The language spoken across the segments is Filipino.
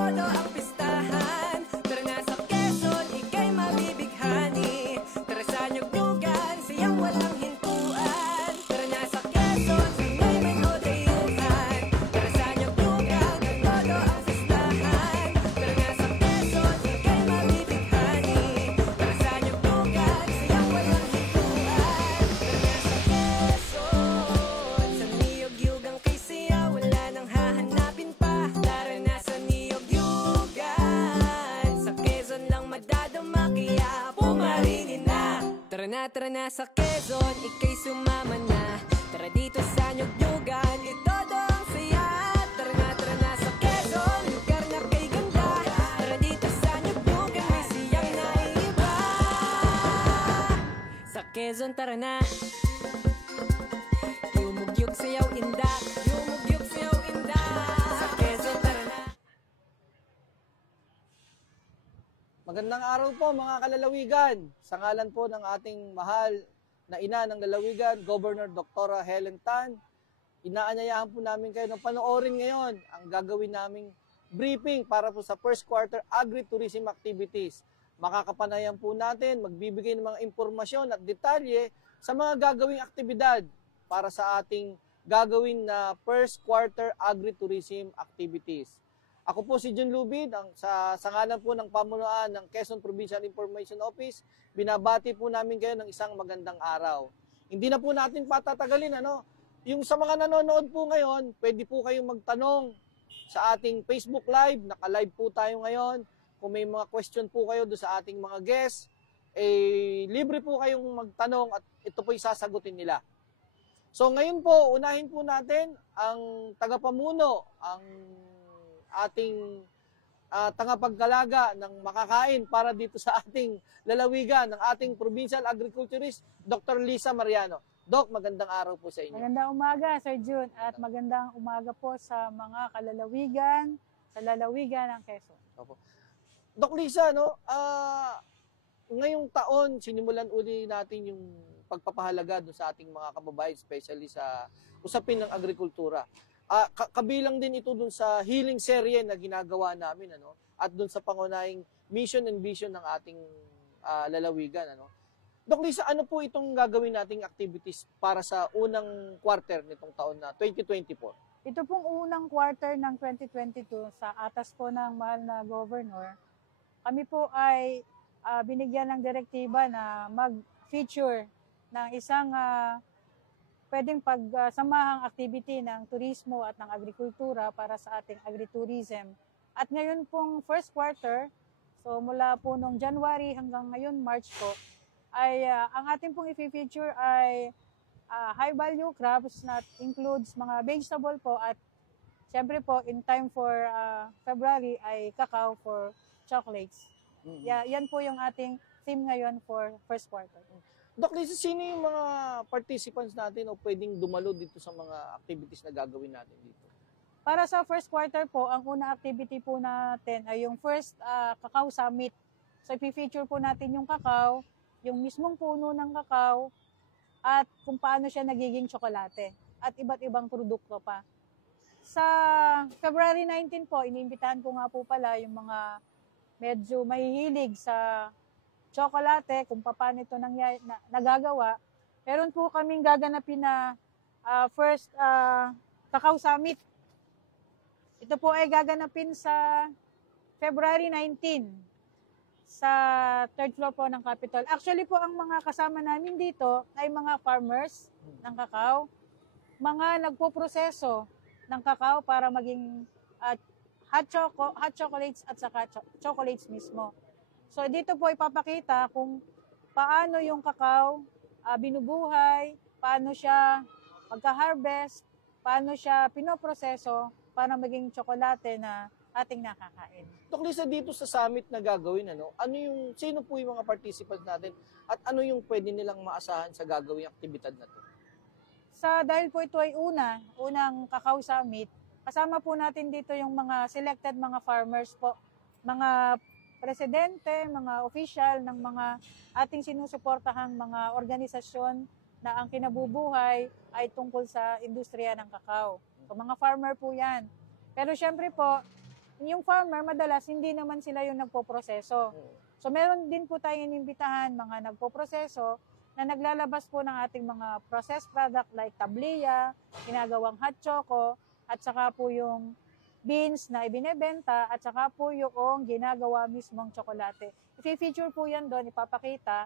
todo ang pistahan. Tara na sa Quezon, ika'y mabibighani. Tara sa nyugnyugan, sayang walang hintuan. Tara na sa Quezon, sangay man o dayuhan. Tara sa nyugnyugan, todo ang pistahan. Tara na sa Quezon, ika'y mabibighani. Tara sa nyugnyugan, sayang walang hintuan. Tara na sa Quezon, sa niyog-yugang kay siya, wala nang hahanapin pa. Tara na sa niyog-yugan, sa Quezon lang madadama, kaya pumaringin na. Tara na sa Quezon, ika'y sumama na. Tara dito sa nyug-nyugan, itodo ang saya. Tara na sa Quezon, lugar na kay ganda. Tara dito sa nyug-nyugan, may siyang naiiba. Sa Quezon, tara na. Yumugyug sayaw inda, yumugyug sayaw inda. Sa Quezon, tara na. Magandang araw po mga kalalawigan. Sa ngalan po ng ating mahal na ina ng lalawigan, Governor Dr. Helen Tan, inaanyayahan po namin kayo na panoorin ngayon ang gagawin naming briefing para po sa first quarter agri-tourism activities. Makakapanayan po natin, magbibigay ng mga impormasyon at detalye sa mga gagawing aktibidad para sa ating gagawin na first quarter agri-tourism activities. Ako po si John Lubid, sa ngalan po ng pamunuan ng Quezon Provincial Information Office, binabati po namin kayo ng isang magandang araw. Hindi na po natin patatagalin, yung sa mga nanonood po ngayon, pwede po kayong magtanong sa ating Facebook Live, naka-live po tayo ngayon. Kung may mga question po kayo do sa ating mga guests, libre po kayong magtanong at ito po isasagutin nila. So ngayon po, unahin po natin ang tagapamuno, ang ating tagapagkalaga ng makakain para dito sa ating lalawigan, ng ating provincial agriculturist, Dr. Lisa Mariano. Doc, magandang araw po sa inyo. Magandang umaga, Sir Jun, at magandang umaga po sa mga kalalawigan, sa lalawigan ng Quezon. Opo. Doc Lisa, ngayong taon, sinimulan uli natin yung pagpapahalaga doon sa ating mga kababayan, especially sa usapin ng agrikultura. Kabilang din ito dun sa healing serye na ginagawa namin, at dun sa pangunahing mission and vision ng ating lalawigan. Doc Lisa, ano po itong gagawin nating activities para sa unang quarter nitong taon na 2024? Ito pong unang quarter ng 2022 sa atas po ng mahal na governor, kami po ay binigyan ng direktiba na mag-feature ng isang pwedeng pagsamahang activity ng turismo at ng agrikultura para sa ating agritourism. At ngayon pong first quarter, so mula po nung January hanggang ngayon March po, ay ang ating pong i-feature ay high value crops that includes mga vegetable po at siyempre po in time for February ay cacao for chocolates. Yan po yung ating theme ngayon for first quarter. Doc Lisa, sino yung mga participants natin o pwedeng dumalo dito sa mga activities na gagawin natin dito? Para sa first quarter po, ang una activity po natin ay yung first Cacao Summit. So, i-feature po natin yung cacao, yung mismong puno ng cacao, at kung paano siya nagiging tsokolate, at iba't ibang produkto pa. Sa February 19 po, iniimbitahan ko nga po pala yung mga medyo mahihilig sa tsokolate, kung paano ito nagagawa. Meron po kaming gaganapin na first Cacao Summit. Ito po ay gaganapin sa February 19 sa third floor po ng Capitol. Actually po, ang mga kasama namin dito ay mga farmers ng cacao, mga nagpo-proseso ng cacao para maging hot chocolates at saka chocolates mismo. So dito po ipapakita kung paano yung cacao binubuhay, paano siya magka-harvest, paano siya pinoproseso para maging tsokolate na ating nakakain. Doc Lisa, dito sa summit na gagawin, sino po yung mga participants natin at ano yung pwede nilang maasahan sa gagawing aktibidad na to? Dahil po ito ay unang Cacao Summit, kasama po natin dito yung mga selected mga farmers po, mga presidente, mga official ng mga ating sinusuportahang mga organisasyon na ang kinabubuhay ay tungkol sa industriya ng kakao. So mga farmer po yan. Pero syempre po, yung farmer, madalas hindi naman sila yung nagpo-proseso. So meron din po tayong inimbitahan mga nagpo-proseso na naglalabas po ng ating mga processed product like tabliya, ginagawang hot choco, at saka po yung beans na ibinebenta, at saka po yung ginagawa mismong tsokolate. I-feature po yan doon, ipapakita.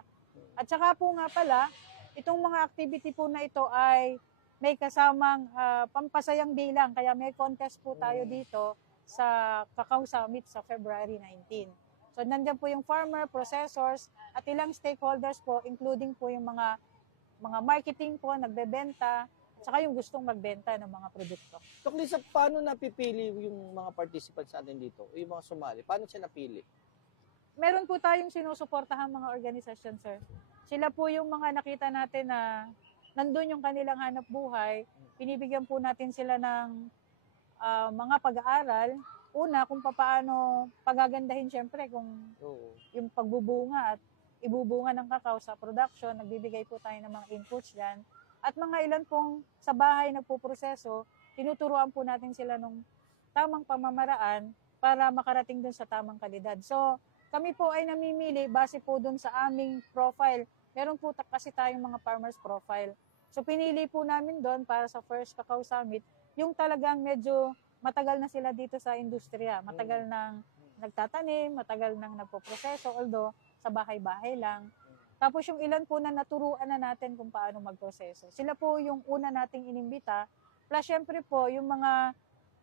At saka po nga pala, itong mga activity po na ito ay may kasamang pampasayang bilang, kaya may contest po tayo dito sa Cacao Summit sa February 19. So, nandiyan po yung farmer, processors, at ilang stakeholders po, including po yung mga marketing po, nagbebenta, at saka yung gustong magbenta ng mga produkto. Doc Lisa, paano napipili yung mga participants natin dito? O yung mga sumali? Paano siya napili? Meron po tayong sinusuportahan mga organisasyon, sir. Sila po yung mga nakita natin na nandun yung kanilang hanap buhay. Pinibigyan po natin sila ng mga pag-aaral. Una, kung paano pagagandahin syempre kung yung pagbubunga at ibubunga ng kakao sa production, nagbibigay po tayo ng mga inputs dyan. At mga ilan pong sa bahay nagpuproseso, tinuturuan po natin sila ng tamang pamamaraan para makarating dun sa tamang kalidad. So, kami po ay namimili base po dun sa aming profile. Meron po kasi tayong mga farmers profile. So, pinili po namin dun para sa first Cacao Summit, yung talagang medyo matagal na sila dito sa industriya. Matagal nang nagtatanim, matagal nang nagpo-proseso, although sa bahay-bahay lang. Tapos yung ilan po na naturuan na natin kung paano magproseso. Sila po yung una nating inimbita. Plus syempre po yung mga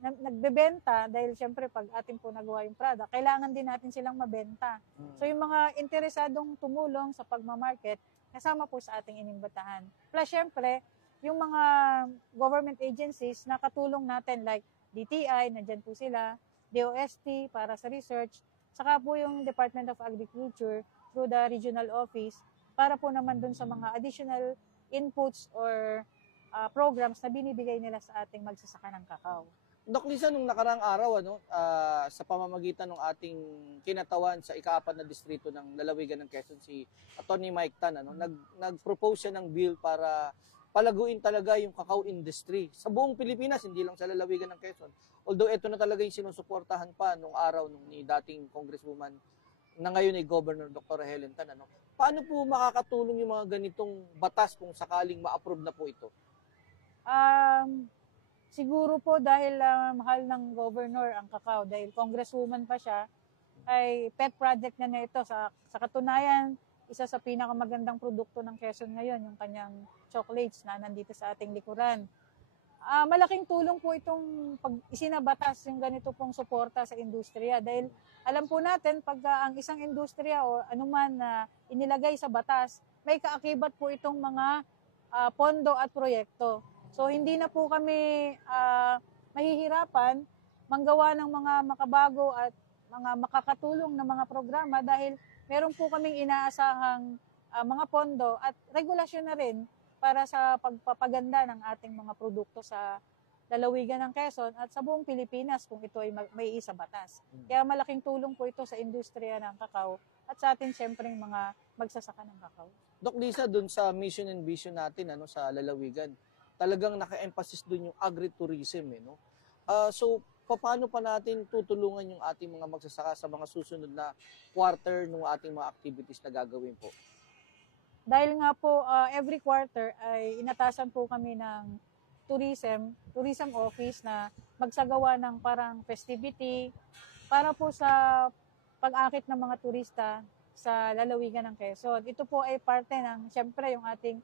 nagbebenta, dahil syempre pag atin po nagawa yung product, kailangan din natin silang mabenta. So yung mga interesadong tumulong sa pagmamarket, kasama po sa ating inimbitahan. Plus syempre, yung mga government agencies na katulong natin like DTI, nandyan po sila, DOST para sa research, saka po yung Department of Agriculture through the regional office para po naman dun sa mga additional inputs or programs na binibigay nila sa ating magsasaka ng kakao. Doc Lisa, nung nakarang araw, sa pamamagitan ng ating kinatawan sa ika-4 na distrito ng lalawigan ng Quezon, si Atty. Mike Tan, nag-propose siya ng bill para palaguin talaga yung cacao industry sa buong Pilipinas, hindi lang sa lalawigan ng Quezon. Although ito na talaga yung sinusuportahan pa nung araw ni dating Congresswoman na ngayon ay Governor Dr. Helen Tan. Paano po makakatulong yung mga ganitong batas kung sakaling ma-approve na po ito? Siguro po dahil mahal ng Governor ang kakao, dahil Congresswoman pa siya, ay pet project na ito. Sa katunayan, isa sa pinakamagandang produkto ng Quezon ngayon, yung kanyang chocolates na nandito sa ating likuran. Malaking tulong po itong pag isinabatas yung ganito pong suporta sa industriya. Dahil alam po natin, pag ang isang industriya o anuman na inilagay sa batas, may kaakibat po itong mga pondo at proyekto. So hindi na po kami mahihirapan manggawa ng mga makabago at mga makakatulong na mga programa dahil meron po kaming inaasahang mga pondo at regulasyon na rin para sa pagpapaganda ng ating mga produkto sa lalawigan ng Quezon at sa buong Pilipinas kung ito ay may isa batas. Kaya malaking tulong po ito sa industriya ng kakao at sa atin siyempre mga magsasaka ng kakao. Doc Lisa, dun sa mission and vision natin sa lalawigan, talagang naka-emphasis dun yung agritourism. So, paano pa natin tutulungan yung ating mga magsasaka sa mga susunod na quarter ng ating mga activities na gagawin po? Dahil nga po, every quarter ay inatasan po kami ng tourism office na magsagawa ng parang festivity para po sa pag-akit ng mga turista sa lalawigan ng Quezon. Ito po ay parte ng, siyempre, yung ating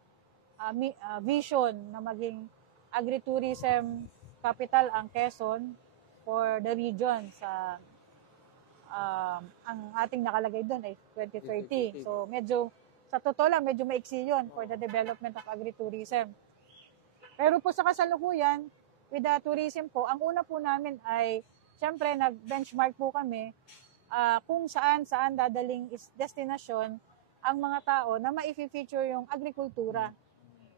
vision na maging agritourism capital ang Quezon for the region sa ang ating nakalagay doon ay 2030. So medyo sa totoo lang medyo maiksi yun for the development of agritourism. Pero po sa kasalukuyan with the tourism po, ang una po namin ay syempre nag-benchmark po kami kung saan dadaling is destinasyon ang mga tao na ma-feature yung agrikultura.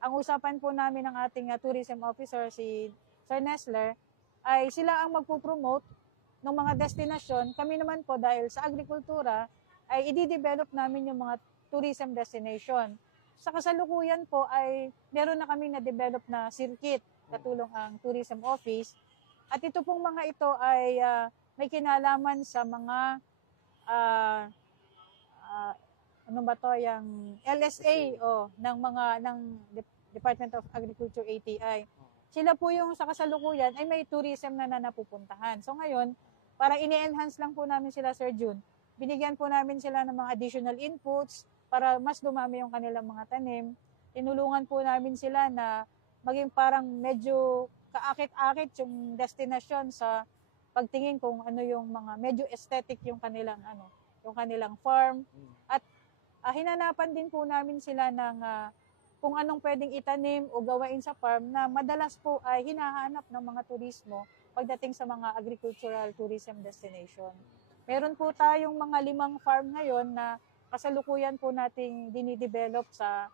Ang usapan po namin ng ating tourism officer si Sir Nestler ay sila ang magpo-promote ng mga destinasyon. Kami naman po dahil sa agrikultura ay i-develop namin yung mga tourism destination. Sa kasalukuyan po ay meron na kami na-develop na circuit katulong ang tourism office. At ito pong mga ito ay may kinalaman sa mga ah, ano ba to, yung LSA ng Department of Agriculture ATI. Sila po yung sa kasalukuyan ay may tourism na napupuntahan. So ngayon, para ini-enhance lang po namin sila, Sir Jun, binigyan po namin sila ng mga additional inputs para mas dumami yung kanilang mga tanim. Tinulungan po namin sila na maging parang medyo kaakit-akit yung destinasyon sa pagtingin kung ano yung mga medyo aesthetic yung kanilang farm. At hinanapan din po namin sila ng kung anong pwedeng itanim o gawain sa farm na madalas po ay hinahanap ng mga turismo pagdating sa mga agricultural tourism destination. Meron po tayong mga 5 farm ngayon na kasalukuyan po nating dinidevelop sa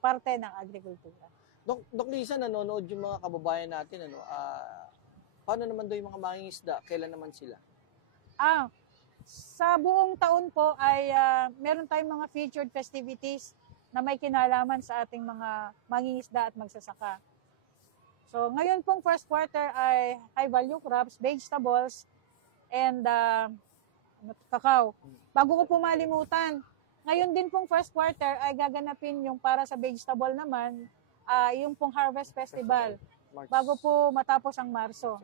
parte ng agrikultura. Doc Lisa, nanonood yung mga kababayan natin, paano naman daw yung mga mangingisda? Kailan naman sila? Sa buong taon po ay meron tayong mga featured festivities na may kinalaman sa ating mga mangingisda at magsasaka. So ngayon pong first quarter ay high value crops, vegetables, and cacao. Bago ko po malimutan, ngayon din pong first quarter ay gaganapin yung para sa vegetable naman, yung pong Harvest Festival, March. bago po matapos ang Marso.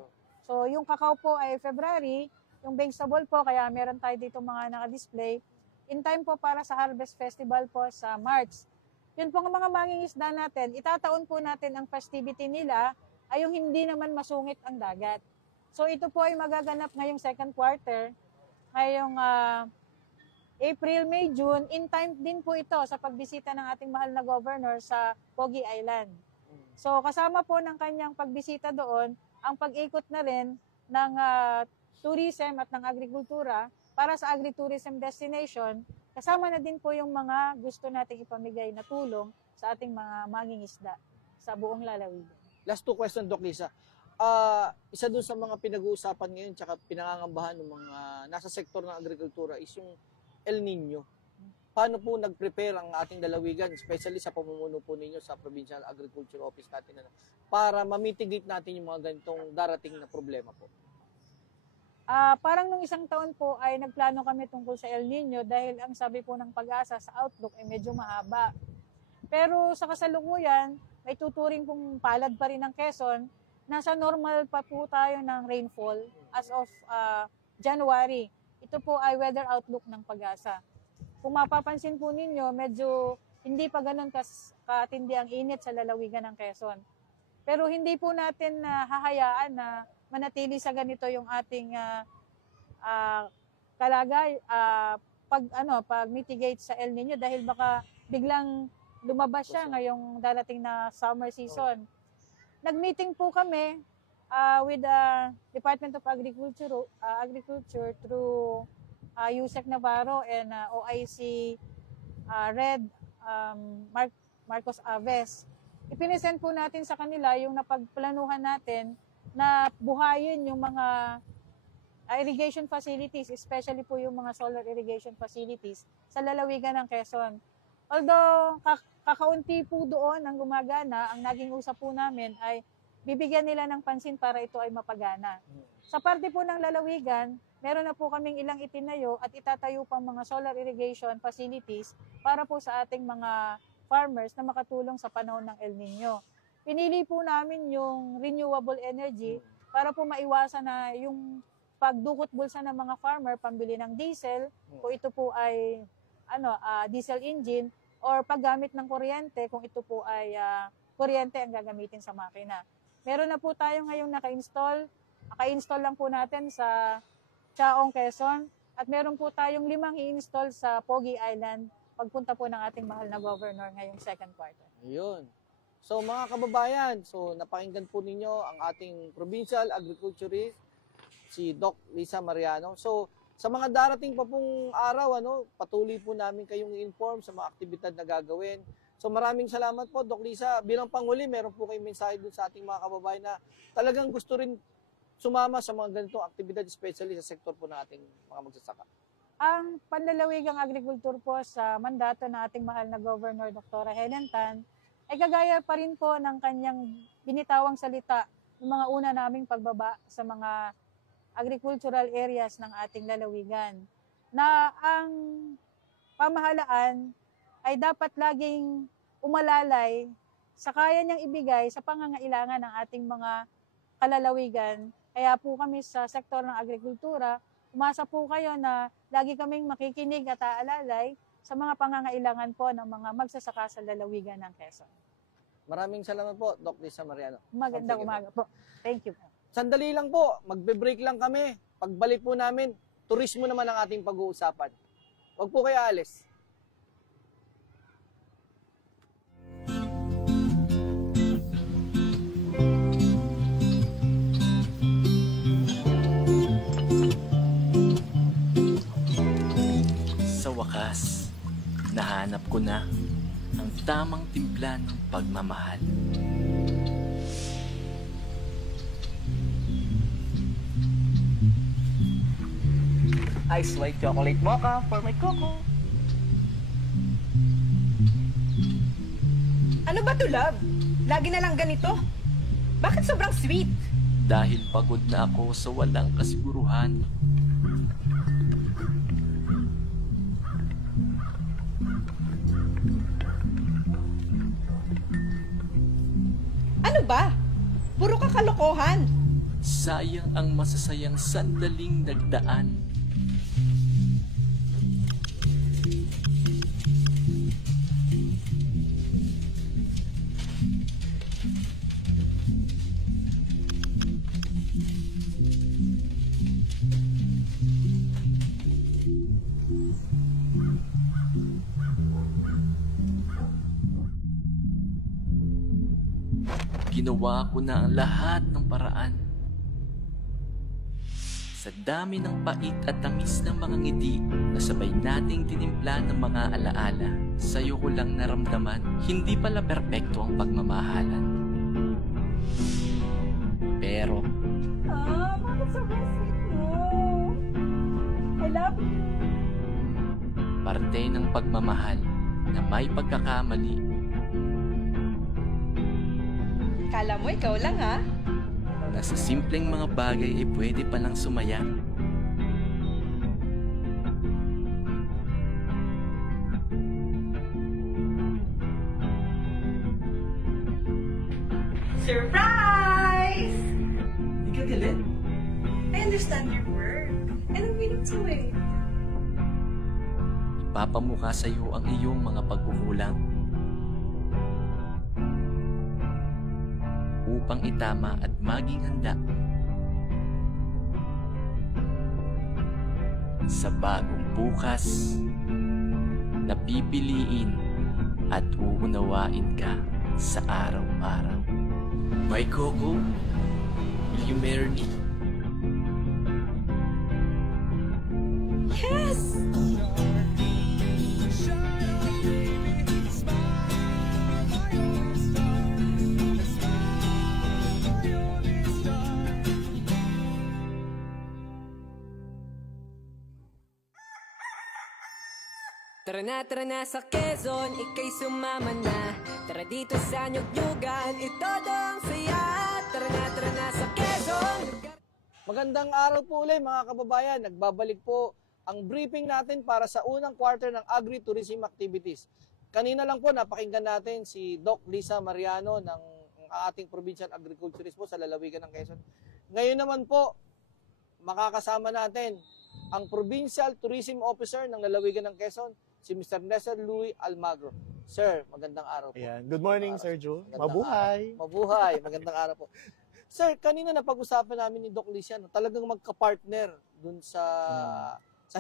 So yung cacao po ay February, yung vegetable po, kaya meron tayo dito mga naka-display. In time po para sa Harvest Festival po sa March. Yun po ang mga mangingisda natin, itataon po natin ang festivity nila ay yung hindi naman masungit ang dagat. So ito po ay magaganap ngayong second quarter, ngayong April, May, June. In time din po ito sa pagbisita ng ating mahal na governor sa Pogi Island. So kasama po ng kanyang pagbisita doon, ang pag-ikot na rin ng tourism at ng agrikultura para sa agritourism destination. Kasama na din po yung mga gusto nating ipamigay na tulong sa ating mga mangingisda sa buong lalawigan. Last 2 questions, Doc Lisa. Isa dun sa mga pinag-uusapan ngayon tsaka pinangangambahan ng mga nasa sektor ng agrikultura is yung El Nino. Paano po nag-prepare ang ating lalawigan, especially sa pamumuno po ninyo sa Provincial Agriculture Office natin, para ma-mitigate natin yung mga ganitong darating na problema po? Parang nung isang taon po ay nagplano kami tungkol sa El Nino dahil ang sabi po ng pag-asa sa outlook ay medyo mahaba. Pero sa kasalukuyan, may tuturing pong palad pa rin ng Quezon. Nasa normal pa po tayo ng rainfall as of January. Ito po ay weather outlook ng pag-asa. Kung mapapansin po ninyo, medyo hindi pa ganun katindi ang init sa lalawigan ng Quezon. Pero hindi po natin hahayaan na manatili sa ganito yung ating pag mitigate sa El Nino dahil baka biglang lumabas siya ngayong darating na summer season. Nag-meeting po kami with the Department of Agriculture through Yusek Navarro and OIC Red Marcos Aves. Ipinesend po natin sa kanila yung napagplanuhan natin na buhayin yung mga irrigation facilities, especially po yung mga solar irrigation facilities sa lalawigan ng Quezon. Although kakaunti po doon ang gumagana, ang naging usap po namin ay bibigyan nila ng pansin para ito ay mapagana. Sa parte po ng lalawigan, meron na po kaming ilang itinayo at itatayo pang mga solar irrigation facilities para po sa ating mga farmers na makatulong sa panahon ng El Nino. Pinili po namin yung renewable energy para po maiwasan na yung pagdukot bulsa ng mga farmer pambili ng diesel, kung ito po ay diesel engine, or paggamit ng kuryente kung ito po ay kuryente ang gagamitin sa makina. Meron na po tayo ngayong naka-install lang po natin sa Chaong, Quezon, at meron po tayong 5 i-install sa Pogi Island pagpunta po ng ating mahal na governor ngayong second quarter. Ayun. So mga kababayan, napakinggan po ninyo ang ating provincial agriculturist, si Doc Lisa Mariano. So sa mga darating pa pong araw, patuloy po namin kayong i-inform sa mga aktibidad na gagawin. So maraming salamat po, Doc Lisa. Bilang panghuli, meron po kayong mensahe dun sa ating mga kababayan na talagang gusto rin sumama sa mga ganitong aktibidad, especially sa sektor po ng ating mga magsasaka. Ang panlalawigang agrikultur po sa mandato ng ating mahal na Governor Dr. Helen Tan ay kagaya pa rin po ng kanyang binitawang salita ng mga una naming pagbaba sa mga agricultural areas ng ating lalawigan na ang pamahalaan ay dapat laging umalalay sa kaya niyang ibigay sa pangangailangan ng ating mga kalalawigan. Kaya po kami sa sektor ng agrikultura, umasa po kayo na lagi kaming makikinig at aalalay sa mga pangangailangan po ng mga magsasaka sa lalawigan ng Quezon. Maraming salamat po, Doc Lisa Mariano. Magandang Sige umaga po. Thank you po. Sandali lang po, magbe-break lang kami. Pagbalik po namin, turismo naman ang ating pag-uusapan. Huwag po kayo alis. Sa wakas, nahanap ko na ang tamang timpla ng pagmamahal. Ice white chocolate mocha for my coco. Ano ba to, love? Lagi na lang ganito. Bakit sobrang sweet? Dahil pagod na ako sa walang kasiguruhan. Ano ba? Puro ka kalokohan. Sayang ang masasayang sandaling nagdaan. Ginawa ko na ang lahat ng paraan. Sa dami ng pait at tamis ng mga ngiti na sabay nating tinimpla ng mga alaala, sa'yo ko lang naramdaman, hindi pala perpekto ang pagmamahalan. Pero, Bakit sobrang sweet mo? I love you. parte ng pagmamahal na may pagkakamali, Kala mo ikaw lang, ha? na sa simpleng mga bagay ay pwede palang sumaya. Surprise! Hindi ka galit? I understand your work. And I'm willing to wait. Ipapamukha sa iyo ang iyong mga pagkukulang upang itama at maging handa sa bagong bukas na pipiliin at uunawain ka sa araw-araw. My Coco, will you marry me? Yes! Tara na sa Quezon, ika'y sumama na. Tara dito sa Nyugyugan, ito ang saya. Tara na sa Quezon. Magandang araw po ulit mga kababayan. Nagbabalik po ang briefing natin para sa unang quarter ng agri-tourism activities. Kanina lang po napakinggan natin si Doc Lisa Mariano ng ating provincial agriculturist po sa lalawigan ng Quezon. Ngayon naman po, makakasama natin ang Provincial Tourism Officer ng lalawigan ng Quezon, si Mr. Nestor Louis Almagro. Sir, magandang araw po. Ayan. Good morning, Sir Joe. Magandang Mabuhay. araw. Mabuhay. Magandang araw po. Sir, kanina napag-usapan namin ni Doc Lisa, no, talagang magka-partner dun sa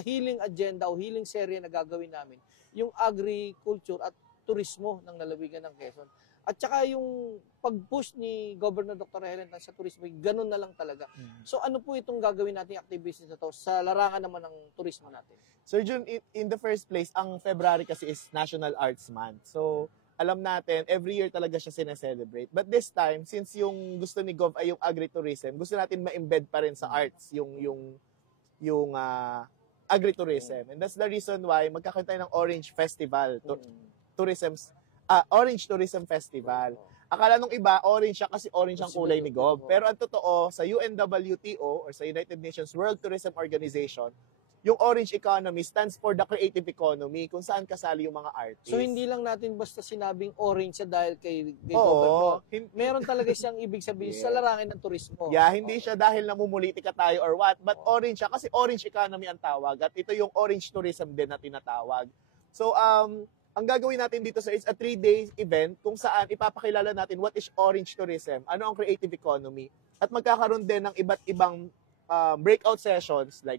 healing agenda o healing serye na gagawin namin, yung agriculture at turismo ng lalawigan ng Quezon. At saka yung pag-push ni Governor Dr. Helen Tan sa turismo, ganun na lang talaga. So ano po itong gagawin nating activities na to sa larangan naman ng turismo natin? Sir Jun, in the first place, ang February kasi is National Arts Month. So, alam natin, every year talaga siya sineselebrate. But this time, since yung gusto ni Gov ay yung agritourism, gusto natin ma-embed pa rin sa arts yung agritourism. And that's the reason why magkakaroon tayo ng Orange Festival, Orange Tourism Festival. Akala nung iba, orange siya kasi orange ang kulay ni Gov. Oo. Pero ang totoo, sa UNWTO or sa United Nations World Tourism Organization, yung orange economy stands for the creative economy kung saan kasali yung mga artists. So hindi lang natin basta sinabing orange siya dahil kay Oo. Gov. Meron talaga siyang ibig sabihin sa larangan ng turismo. Yeah, hindi siya dahil namumulitika tayo or what, but orange siya kasi orange economy ang tawag at ito yung orange tourism din na tinatawag. So, ang gagawin natin dito sir is a 3-day event kung saan ipapakilala natin what is orange tourism, ano ang creative economy, at magkakaroon din ng iba't ibang breakout sessions like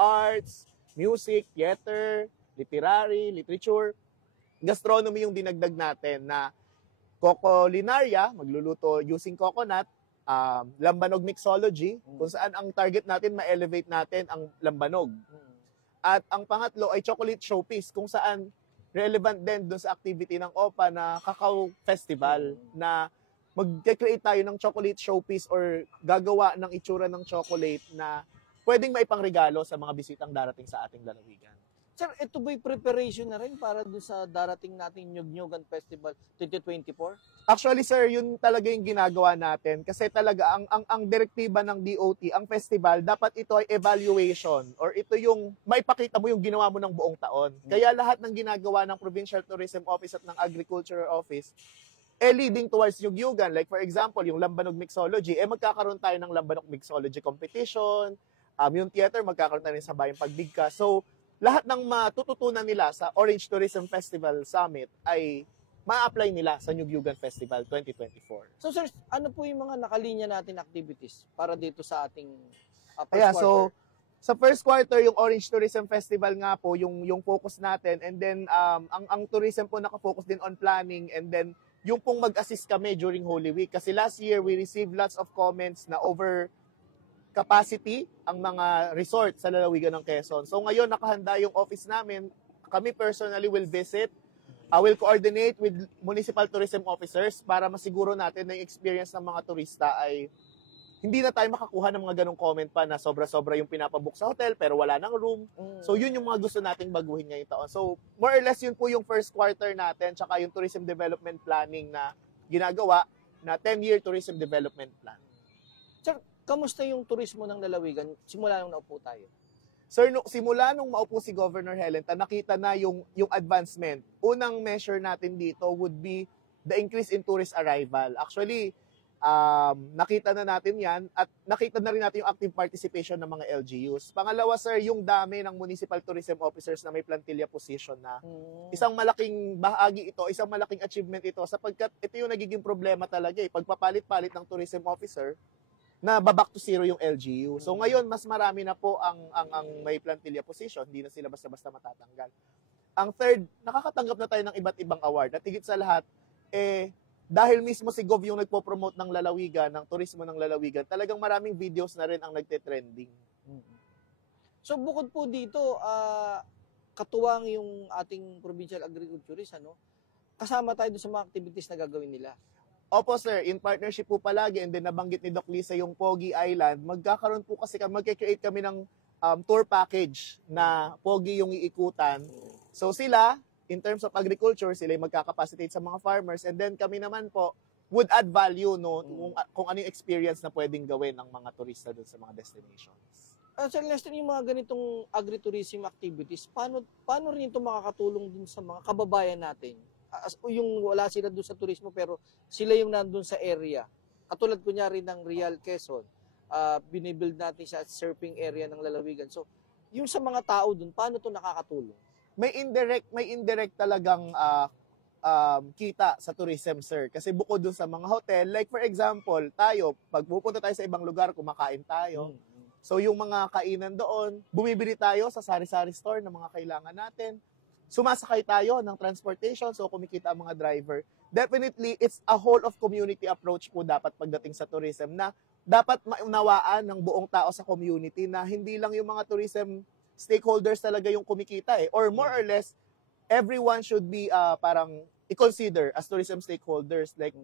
arts, music, theater, literary, literature, gastronomy yung dinagdag natin na cocolinaria, magluluto using coconut, lambanog mixology, kung saan ang target natin ma-elevate natin ang lambanog. At ang pangatlo ay chocolate showpiece kung saan relevant din doon sa activity ng OPA na Cacao Festival na mag-create tayo ng chocolate showpiece or gagawa ng itsura ng chocolate na pwedeng maipangregalo sa mga bisitang darating sa ating lalawigan. Sir, ito ba'y preparation na rin para dun sa darating nating Nyug-Nyugan Festival 2024? Actually sir, yun talaga yung ginagawa natin kasi talaga ang direktiba ng DOT, ang festival, dapat ito ay evaluation or ito yung maipakita mo yung ginawa mo ng buong taon. Kaya lahat ng ginagawa ng Provincial Tourism Office at ng Agriculture Office leading towards Nyug-Nyugan. Like for example, yung Lambanog Mixology, magkakaroon tayo ng Lambanog Mixology Competition, yung theater, magkakaroon tayo sa Bayang Pagbigkas. So, lahat ng matututunan nila sa Orange Tourism Festival Summit ay ma-apply nila sa Nyug-Nyugan Festival 2024. So sir, ano po yung mga nakalinya natin activities para dito sa ating first Kaya quarter? so, sa first quarter, yung Orange Tourism Festival nga po, yung focus natin. And then, ang tourism po nakafocus din on planning. And then, yung pong mag-assist kami during Holy Week. Kasi last year, we received lots of comments na over capacity ang mga resort sa lalawigan ng Quezon. So ngayon nakahanda yung office namin. Kami personally will visit. I will coordinate with municipal tourism officers para masiguro natin na yung experience ng mga turista ay hindi na tayo makakuha ng mga ganong comment pa na sobra-sobra yung pinapabook sa hotel pero wala nang room. So yun yung mga gusto nating baguhin ngayong taon. So more or less yun po yung first quarter natin tsaka yung tourism development planning na ginagawa na 10-year tourism development plan. Sir, kamusta yung turismo ng lalawigan simula nung naupo tayo? Sir, simula nung maupo si Governor Helenta, nakita na yung advancement. Unang measure natin dito would be the increase in tourist arrival. Actually, nakita na natin yan at nakita na rin natin yung active participation ng mga LGUs. Pangalawa, sir, yung dami ng municipal tourism officers na may plantilla position na. Isang malaking bahagi ito, isang malaking achievement ito sapagkat ito yung nagiging problema talaga eh. Pagpapalit-palit ng tourism officer, na back to zero yung LGU. So ngayon, mas marami na po ang may plantilla position, hindi na sila basta-basta matatanggal. Ang third, nakakatanggap na tayo ng iba't ibang award. At higit sa lahat, dahil mismo si Gov yung nagpo-promote ng lalawigan, ng turismo ng lalawigan, talagang maraming videos na rin ang nagte-trending. So bukod po dito, katuwang yung ating provincial agriculturist, kasama tayo sa mga activities na gagawin nila. Opo sir, in partnership po palagi and then nabanggit ni Doc Lisa yung Pogi Island, magkakaroon po kasi magkikreate kami ng tour package na Pogi yung iikutan. So sila, in terms of agriculture, sila yung magkakapacitate sa mga farmers and then kami naman po would add value kung ano yung experience na pwedeng gawin ng mga turista doon sa mga destinations. Sir Lester, yung mga ganitong agritourism activities, paano rin ito makakatulong dun sa mga kababayan natin? Yung wala sila doon sa turismo pero sila yung nandun sa area. Katulad kunyari ng Real Quezon, binibuild natin siya at surfing area ng lalawigan. So, yung sa mga tao doon, paano to nakakatulong? May indirect talagang kita sa tourism, sir. Kasi bukod dun sa mga hotel, like for example, tayo, pag pupunta tayo sa ibang lugar, kumakain tayo. So, yung mga kainan doon, bumibili tayo sa sari-sari store ng mga kailangan natin. Sumasakay tayo ng transportation, so kumikita ang mga driver. Definitely, it's a whole of community approach po dapat pagdating sa tourism na dapat maunawaan ng buong tao sa community na hindi lang yung mga tourism stakeholders talaga yung kumikita eh. Or more or less, everyone should be parang i-consider as tourism stakeholders. Like,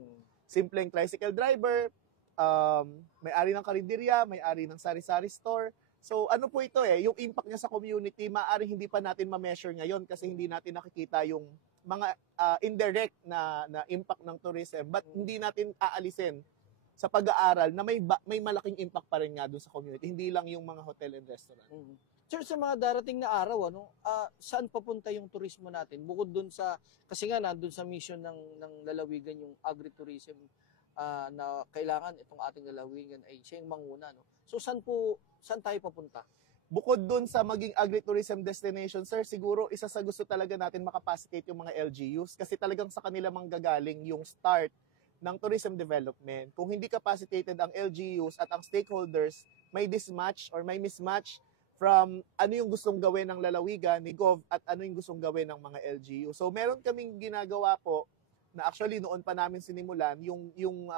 simpleng tricycle driver, may-ari ng karinderya, may-ari ng sari-sari store. So ano po ito yung impact niya sa community, maaaring hindi pa natin ma-measure ngayon kasi hindi natin nakikita yung mga indirect na impact ng tourism, but hindi natin aalisin sa pag-aaral na may malaking impact pa rin nga doon sa community, hindi lang yung mga hotel and restaurant. Sir, sa mga darating na araw, saan papunta yung turismo natin? Bukod dun sa, kasi nga nandun sa mission ng lalawigan yung agritourism, na kailangan itong ating lalawigan ay siya yung manguna. No? So saan tayo papunta? Bukod dun sa maging agritourism destination, sir, siguro isa sa gusto talaga natin makapacitate yung mga LGUs kasi talagang sa kanila manggagaling yung start ng tourism development. Kung hindi capacitated ang LGUs at ang stakeholders, may mismatch from ano yung gustong gawin ng lalawigan ni Gov at ano yung gustong gawin ng mga LGU. So meron kaming ginagawa po na actually noon pa namin sinimulan yung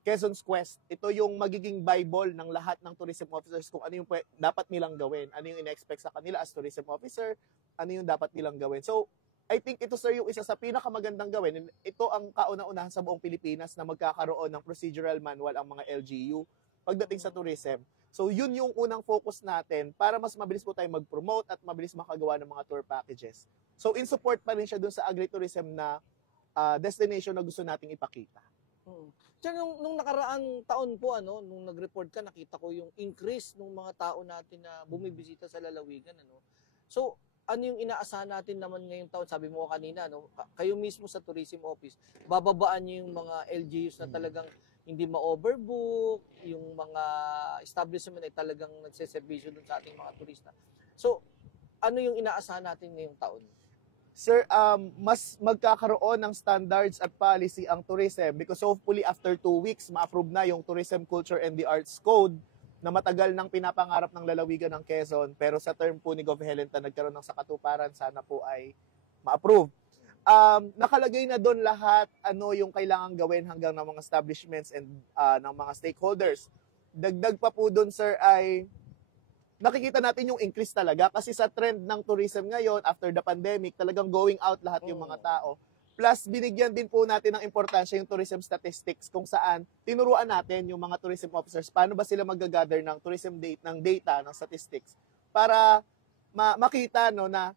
Quezon's Quest. Ito yung magiging Bible ng lahat ng tourism officers kung ano yung dapat nilang gawin, ano yung ina-expect sa kanila as tourism officer, ano yung dapat nilang gawin. So I think ito, sir, yung isa sa pinakamagandang gawin. Ito ang kauna-unahan sa buong Pilipinas na magkakaroon ng procedural manual ang mga LGU pagdating sa tourism. So yun yung unang focus natin para mas mabilis po tayo mag-promote at mabilis makagawa ng mga tour packages. So in support pa rin siya dun sa agritourism na destination na gusto nating ipakita. Sir, nung nakaraang taon po, nung nag-report ka, nakita ko yung increase ng mga tao natin na bumibisita sa lalawigan. So ano yung inaasahan natin naman ngayong taon? Sabi mo kanina, kayo mismo sa tourism office, bababaan niyo yung mga LGUs na talagang hindi ma-overbook, yung mga establishment ay talagang nagseservisyo dun sa ating mga turista. So, ano yung inaasahan natin ngayong taon? Sir, mas magkakaroon ng standards at policy ang tourism because hopefully after 2 weeks, ma-approve na yung Tourism, Culture, and the Arts Code na matagal nang pinapangarap ng lalawigan ng Quezon. Pero sa term po ni Gov. Helen Tan, nagkaroon ng sakatuparan, sana po ay ma-approve. Nakalagay na doon lahat ano yung kailangan gawin hanggang ng mga establishments and ng mga stakeholders. Dagdag pa po doon, sir, ay nakikita natin yung increase talaga kasi sa trend ng tourism ngayon after the pandemic, talagang going out lahat yung mga tao. Plus, binigyan din po natin ng importansya yung tourism statistics kung saan tinuruan natin yung mga tourism officers paano ba sila mag-gather ng tourism data, ng statistics para makita na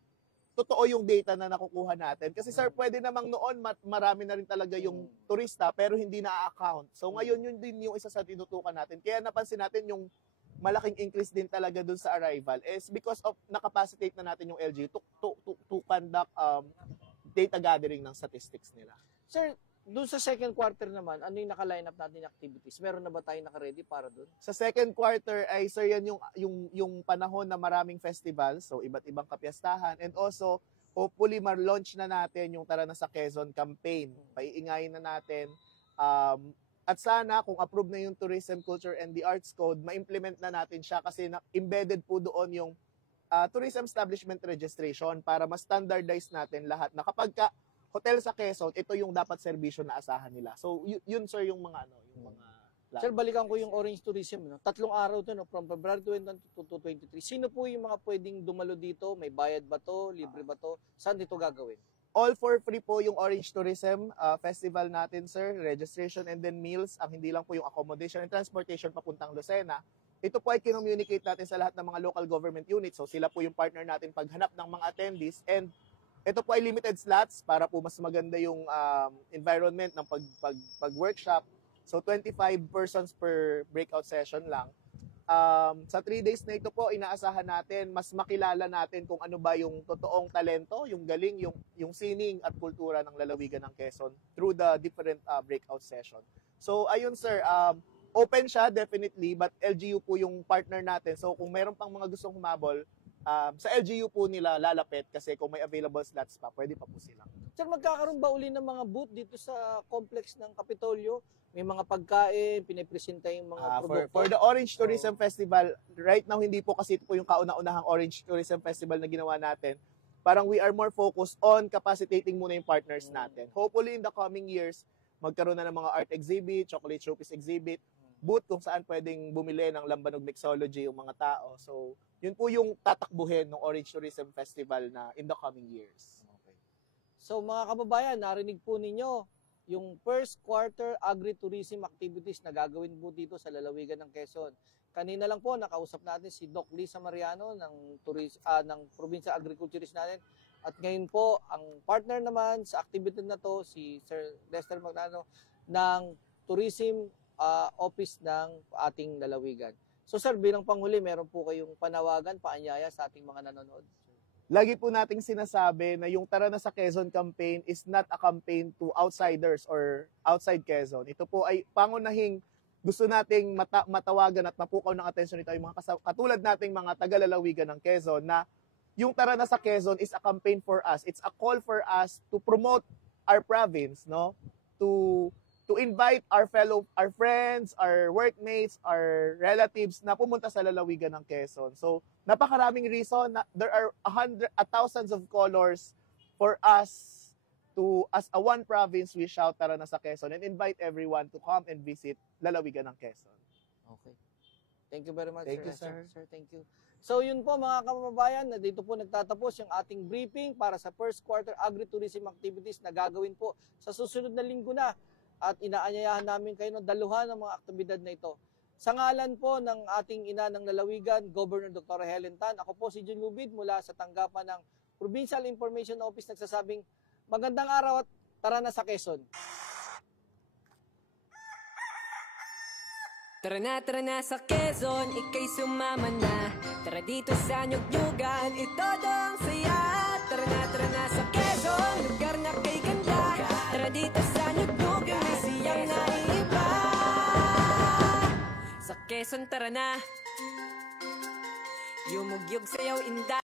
totoo yung data na nakukuha natin. Kasi sir, pwede namang noon marami na rin talaga yung turista pero hindi na-account. So ngayon yun din yung isa sa tinutukan natin. Kaya napansin natin yung malaking increase din talaga dun sa arrival is because of nakapacitate na natin yung LG to conduct data gathering ng statistics nila. Sir, doon sa second quarter naman, ano yung naka-line up natin yung activities? Meron na ba tayo naka-ready para doon? Sa second quarter ay sir yan yung panahon na maraming festivals, so iba't ibang kapiyastahan, and also hopefully ma-launch na natin yung Tara na sa Quezon campaign. Paiingayin na natin. At sana kung approve na yung Tourism, Culture, and the Arts Code, ma-implement na natin siya kasi embedded po doon yung tourism establishment registration para ma-standardize natin lahat na kapag hotel sa Quezon, ito yung dapat serbisyo na asahan nila. So, yun sir yung mga plan. Sir, balikan ko yung Orange Tourism. 3 araw to, from February 21 to 23. Sino po yung mga pwedeng dumalo dito? May bayad ba to? Libre ba to? Saan dito gagawin? All for free po yung Orange Tourism Festival natin, sir. Registration and then meals. Ang hindi lang po yung accommodation and transportation papuntang Lucena. Ito po ay kinommunicate natin sa lahat ng mga local government units. So, sila po yung partner natin paghanap ng mga attendees. And ito po ay limited slots para po mas maganda yung environment ng pag-workshop. So 25 persons per breakout session lang. Sa 3 days na ito po, inaasahan natin, mas makilala natin kung ano ba yung totoong talento, yung galing, yung sining at kultura ng lalawigan ng Quezon through the different breakout session. So ayun sir, open siya definitely, but LGU po yung partner natin. So kung meron pang mga gustong humabol, sa LGU po nila lalapit kasi kung may available slots pa, pwede pa po sila. Sir, magkakaroon ba uli ng mga booth dito sa complex ng Kapitolyo? May mga pagkain, pinipresenta yung mga produkto? For the Orange Tourism Festival, right now hindi po kasi ito po yung kauna-unahang Orange Tourism Festival na ginawa natin. Parang we are more focused on capacitating muna yung partners natin. Hopefully in the coming years, magkaroon na ng mga art exhibit, chocolate showcase exhibit, booth kung saan pwedeng bumili ng lambanog mixology yung mga tao. So, yun po yung tatakbuhin ng Orange Tourism Festival na in the coming years. Okay. So mga kababayan, narinig po ninyo yung first quarter agritourism activities na gagawin po dito sa lalawigan ng Quezon. Kanina lang po nakausap natin si Doc Lisa Mariano ng Provincial Agriculturist natin. At ngayon po, ang partner naman sa activity na to, si Sir Lester Magnano ng Tourism Office ng ating lalawigan. So sir, bilang panghuli, meron po kayong panawagan, paanyaya sa ating mga nanonood. Lagi po nating sinasabi na yung Tara na sa Quezon campaign is not a campaign to outsiders or outside Quezon. Ito po ay pangunahing gusto nating matawagan at mapukaw ng atensyon nito yung mga katulad nating mga taga-lalawigan ng Quezon na yung Tara na sa Quezon is a campaign for us. It's a call for us to promote our province, no? To invite our friends, our workmates, our relatives na pumunta sa lalawigan ng Quezon. So, napakaraming reason na there are thousands of colors for us to, as a one province, we shout Tara na sa Quezon and invite everyone to come and visit lalawigan ng Quezon. Okay. Thank you very much, Thank sir. you, sir. Sir, thank you. So yun po mga kababayan, na dito po nagtatapos yung ating briefing para sa first quarter agritourism activities na gagawin po sa susunod na linggo na. At inaanyayahan namin kayo ng daluhan ng mga aktibidad na ito. Sa ngalan po ng ating ina ng lalawigan, Governor Dr. Helen Tan, ako po si Jun Lubid mula sa tanggapan ng Provincial Information Office nagsasabing magandang araw at tara na sa Quezon. Tara na sa Quezon, ika'y sumama na. Tara dito sa Nyugyugan, ito ang saya. Tara na sa Quezon, lugar na kay ganda. Tara dito sa Nyugyugan, may siyang naiiba. Sa Quezon tara na, yumugyug sayaw inda.